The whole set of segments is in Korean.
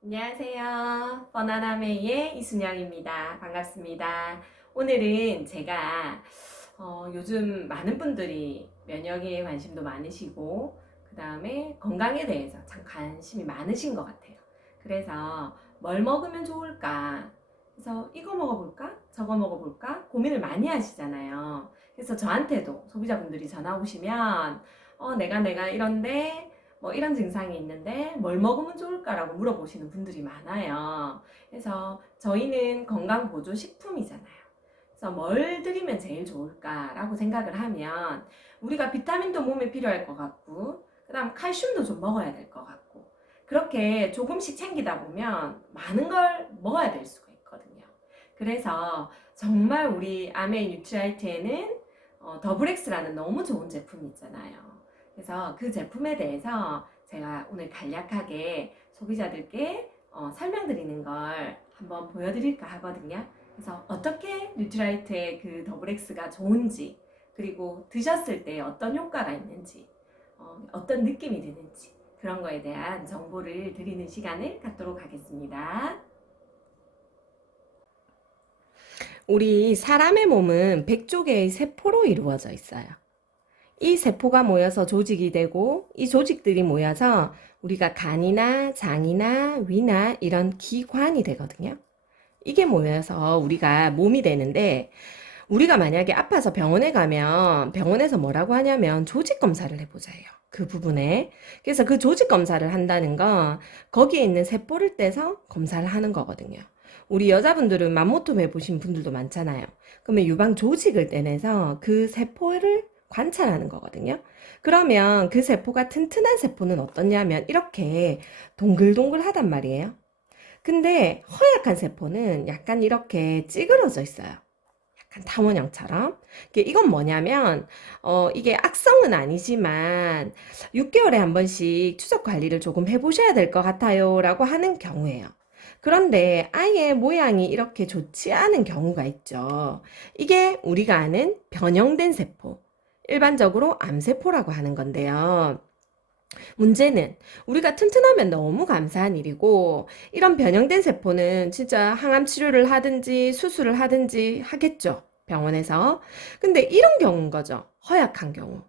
안녕하세요. 버나나메이의 이순영입니다. 반갑습니다. 오늘은 제가 요즘 많은 분들이 면역에 관심도 많으시고 그 다음에 건강에 대해서 참 관심이 많으신 것 같아요. 그래서 뭘 먹으면 좋을까? 그래서 이거 먹어볼까? 저거 먹어볼까? 고민을 많이 하시잖아요. 그래서 저한테도 소비자분들이 전화 오시면 내가 이런데 뭐 이런 증상이 있는데 뭘 먹으면 좋을까라고 물어보시는 분들이 많아요. 그래서 저희는 건강보조식품이잖아요. 그래서 뭘 드리면 제일 좋을까라고 생각을 하면 우리가 비타민도 몸에 필요할 것 같고 그 다음 칼슘도 좀 먹어야 될 것 같고 그렇게 조금씩 챙기다 보면 많은 걸 먹어야 될 수가 있거든요. 그래서 정말 우리 아메이 뉴트라이트에는 더블엑스라는 너무 좋은 제품이 있잖아요. 그래서 그 제품에 대해서 제가 오늘 간략하게 소비자들께 설명드리는 걸 한번 보여드릴까 하거든요. 그래서 어떻게 뉴트라이트의 그 더블엑스가 좋은지, 그리고 드셨을 때 어떤 효과가 있는지, 어떤 느낌이 드는지, 그런 거에 대한 정보를 드리는 시간을 갖도록 하겠습니다. 우리 사람의 몸은 100조개의 세포로 이루어져 있어요. 이 세포가 모여서 조직이 되고 이 조직들이 모여서 우리가 간이나 장이나 위나 이런 기관이 되거든요. 이게 모여서 우리가 몸이 되는데 우리가 만약에 아파서 병원에 가면 병원에서 뭐라고 하냐면 조직 검사를 해보자 해요. 그 부분에. 그래서 그 조직 검사를 한다는 건 거기에 있는 세포를 떼서 검사를 하는 거거든요. 우리 여자분들은 맘모톰 해보신 분들도 많잖아요. 그러면 유방 조직을 떼내서 그 세포를 관찰하는 거거든요. 그러면 그 세포가 튼튼한 세포는 어떻냐면 이렇게 동글동글하단 말이에요. 근데 허약한 세포는 약간 이렇게 찌그러져 있어요. 약간 탐원형처럼. 이건 뭐냐면 이게 악성은 아니지만 6개월에 한 번씩 추적 관리를 조금 해보셔야 될 것 같아요 라고 하는 경우예요. 그런데 아예 모양이 이렇게 좋지 않은 경우가 있죠. 이게 우리가 아는 변형된 세포, 일반적으로 암세포라고 하는 건데요. 문제는 우리가 튼튼하면 너무 감사한 일이고 이런 변형된 세포는 진짜 항암 치료를 하든지 수술을 하든지 하겠죠. 병원에서. 근데 이런 경우인 거죠. 허약한 경우.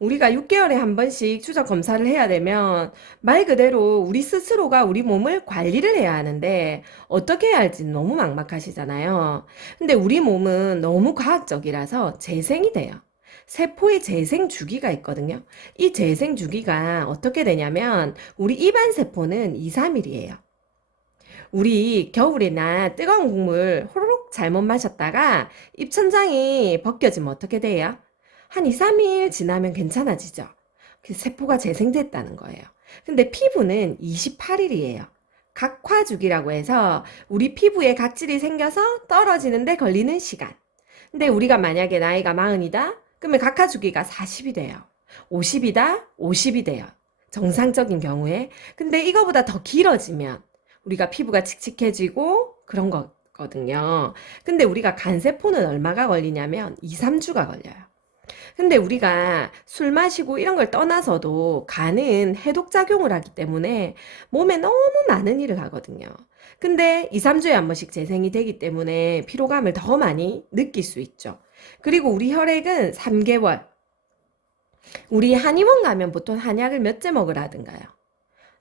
우리가 6개월에 한 번씩 추적 검사를 해야 되면 말 그대로 우리 스스로가 우리 몸을 관리를 해야 하는데 어떻게 해야 할지 너무 막막하시잖아요. 근데 우리 몸은 너무 과학적이라서 재생이 돼요. 세포의 재생 주기가 있거든요. 이 재생 주기가 어떻게 되냐면 우리 입안 세포는 2, 3일이에요. 우리 겨울이나 뜨거운 국물 호로록 잘못 마셨다가 입천장이 벗겨지면 어떻게 돼요? 한 2, 3일 지나면 괜찮아지죠. 그 세포가 재생됐다는 거예요. 근데 피부는 28일이에요. 각화주기라고 해서 우리 피부에 각질이 생겨서 떨어지는데 걸리는 시간. 근데 우리가 만약에 나이가 40이다? 그러면 각화주기가 40이 돼요. 50이다? 50이 돼요. 정상적인 경우에. 근데 이거보다 더 길어지면 우리가 피부가 칙칙해지고 그런 거거든요. 근데 우리가 간세포는 얼마가 걸리냐면 2, 3주가 걸려요. 근데 우리가 술 마시고 이런 걸 떠나서도 간은 해독작용을 하기 때문에 몸에 너무 많은 일을 하거든요. 근데 2, 3주에 한 번씩 재생이 되기 때문에 피로감을 더 많이 느낄 수 있죠. 그리고 우리 혈액은 3개월. 우리 한의원 가면 보통 한약을 몇 제 먹으라 하던가요?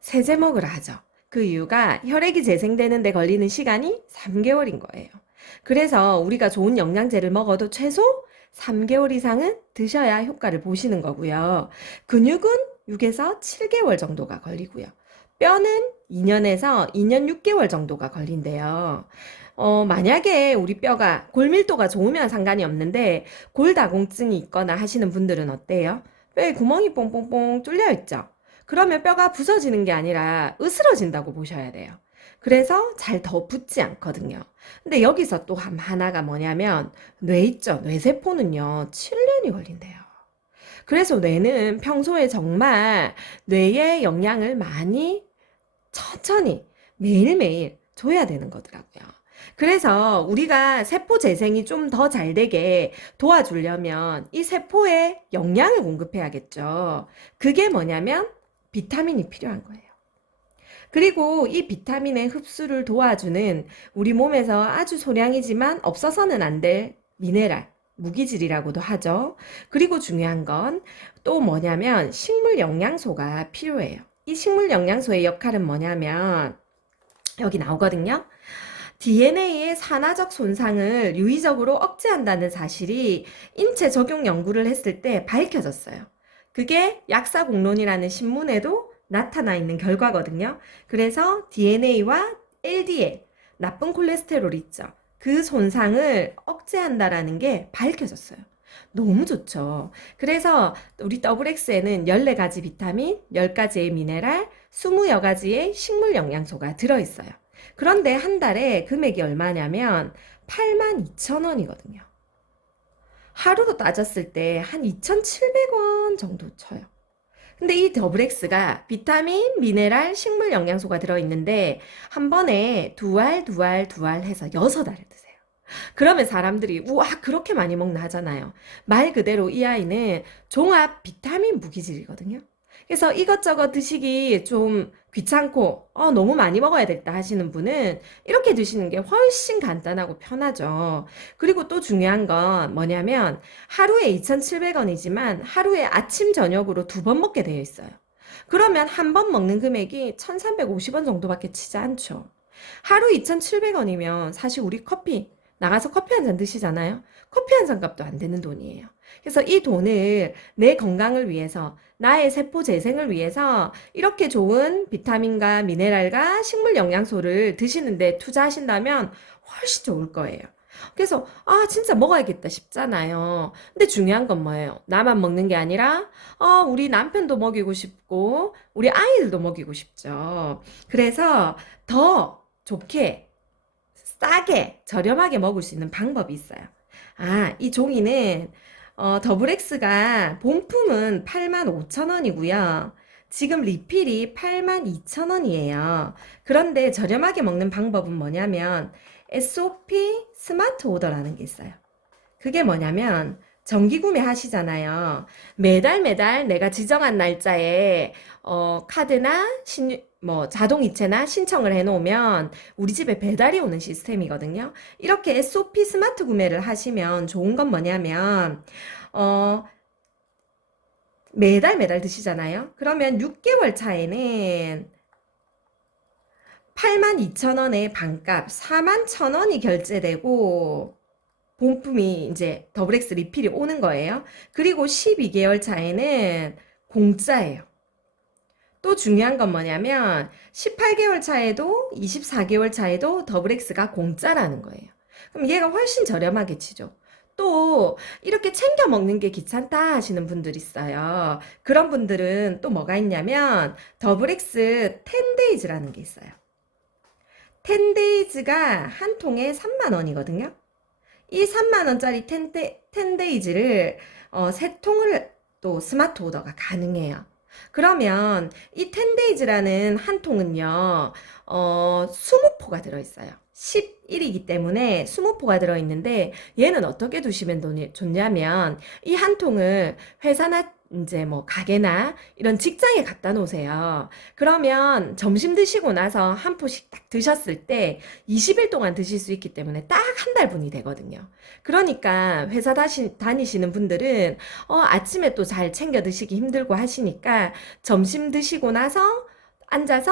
3제 먹으라 하죠. 그 이유가 혈액이 재생되는데 걸리는 시간이 3개월인 거예요. 그래서 우리가 좋은 영양제를 먹어도 최소 3개월 이상은 드셔야 효과를 보시는 거고요. 근육은 6에서 7개월 정도가 걸리고요. 뼈는 2년에서 2년 6개월 정도가 걸린대요. 만약에 우리 뼈가 골밀도가 좋으면 상관이 없는데 골다공증이 있거나 하시는 분들은 어때요? 뼈에 구멍이 뽕뽕뽕 뚫려 있죠? 그러면 뼈가 부서지는 게 아니라 으스러진다고 보셔야 돼요. 그래서 잘 더 붙지 않거든요. 근데 여기서 또 하나가 뭐냐면 뇌 있죠. 뇌세포는요. 7년이 걸린대요. 그래서 뇌는 평소에 정말 뇌에 영양을 많이 천천히 매일매일 줘야 되는 거더라고요. 그래서 우리가 세포 재생이 좀 더 잘 되게 도와주려면 이 세포에 영양을 공급해야겠죠. 그게 뭐냐면 비타민이 필요한 거예요. 그리고 이 비타민의 흡수를 도와주는 우리 몸에서 아주 소량이지만 없어서는 안 될 미네랄, 무기질이라고도 하죠. 그리고 중요한 건 또 뭐냐면 식물 영양소가 필요해요. 이 식물 영양소의 역할은 뭐냐면 여기 나오거든요. DNA의 산화적 손상을 유의적으로 억제한다는 사실이 인체 적용 연구를 했을 때 밝혀졌어요. 그게 약사공론이라는 신문에도 나타나 있는 결과거든요. 그래서 DNA와 LDL, 나쁜 콜레스테롤 있죠. 그 손상을 억제한다라는 게 밝혀졌어요. 너무 좋죠. 그래서 우리 WX에는 14가지 비타민, 10가지의 미네랄, 20여 가지의 식물 영양소가 들어있어요. 그런데 한 달에 금액이 얼마냐면 82,000원이거든요. 하루로 따졌을 때 한 2,700원 정도 쳐요. 근데 이 더블엑스가 비타민, 미네랄, 식물 영양소가 들어있는데 한 번에 두 알, 두 알, 두 알 해서 6알을 드세요. 그러면 사람들이 우와 그렇게 많이 먹나 하잖아요. 말 그대로 이 아이는 종합 비타민 무기질이거든요. 그래서 이것저것 드시기 좀 귀찮고 너무 많이 먹어야 겠다 하시는 분은 이렇게 드시는 게 훨씬 간단하고 편하죠. 그리고 또 중요한 건 뭐냐면 하루에 2,700원이지만 하루에 아침 저녁으로 2번 먹게 되어 있어요. 그러면 한 번 먹는 금액이 1,350원 정도밖에 치지 않죠. 하루 2,700원이면 사실 우리 커피 나가서 커피 한 잔 드시잖아요. 커피 한 잔 값도 안 되는 돈이에요. 그래서 이 돈을 내 건강을 위해서, 나의 세포 재생을 위해서 이렇게 좋은 비타민과 미네랄과 식물 영양소를 드시는데 투자하신다면 훨씬 좋을 거예요. 그래서 진짜 먹어야겠다 싶잖아요. 근데 중요한 건 뭐예요? 나만 먹는 게 아니라 우리 남편도 먹이고 싶고 우리 아이들도 먹이고 싶죠. 그래서 더 좋게 싸게 저렴하게 먹을 수 있는 방법이 있어요. 이 종이는 더블엑스가 본품은 85,000원이고요. 지금 리필이 82,000원이에요. 그런데 저렴하게 먹는 방법은 뭐냐면 SOP 스마트 오더라는 게 있어요. 그게 뭐냐면 정기 구매 하시잖아요. 매달 매달 내가 지정한 날짜에 카드나 자동이체나 신청을 해놓으면 우리 집에 배달이 오는 시스템이거든요. 이렇게 SOP 스마트 구매를 하시면 좋은 건 뭐냐면 매달 매달 드시잖아요. 그러면 6개월 차에는 82,000원의 반값 41,000원이 결제되고 본품이 이제 더블엑스 리필이 오는 거예요. 그리고 12개월 차에는 공짜예요. 또 중요한 건 뭐냐면 18개월 차에도 24개월 차에도 더블엑스가 공짜라는 거예요. 그럼 얘가 훨씬 저렴하게 치죠. 또 이렇게 챙겨 먹는 게 귀찮다 하시는 분들 있어요. 그런 분들은 또 뭐가 있냐면 더블엑스 10데이즈라는 게 있어요. 10데이즈가 한 통에 3만 원이거든요. 이 3만 원짜리 10데이즈를 세 통을 또 스마트 오더가 가능해요. 그러면 이 10데이즈라는 한 통은요, 20포가 들어있어요. 11이기 때문에 20포가 들어있는데 얘는 어떻게 두시면 좋냐면 이 한 통을 회사나 이제 뭐 가게나 이런 직장에 갖다 놓으세요. 그러면 점심 드시고 나서 한 포씩 딱 드셨을 때 20일 동안 드실 수 있기 때문에 딱 한 달분이 되거든요. 그러니까 회사 다니시는 분들은 아침에 또 잘 챙겨 드시기 힘들고 하시니까 점심 드시고 나서 앉아서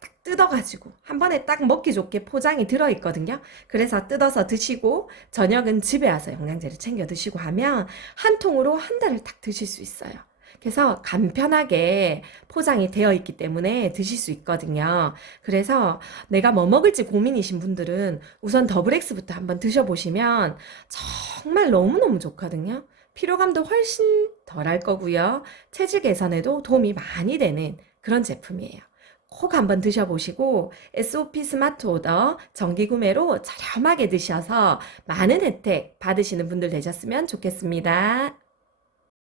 딱 뜯어가지고 한 번에 딱 먹기 좋게 포장이 들어있거든요. 그래서 뜯어서 드시고 저녁은 집에 와서 영양제를 챙겨 드시고 하면 한 통으로 한 달을 딱 드실 수 있어요. 그래서 간편하게 포장이 되어 있기 때문에 드실 수 있거든요. 그래서 내가 뭐 먹을지 고민이신 분들은 우선 더블엑스부터 한번 드셔보시면 정말 너무너무 좋거든요. 피로감도 훨씬 덜할 거고요. 체질 개선에도 도움이 많이 되는 그런 제품이에요. 꼭 한번 드셔보시고 SOP 스마트 오더 정기 구매로 저렴하게 드셔서 많은 혜택 받으시는 분들 되셨으면 좋겠습니다.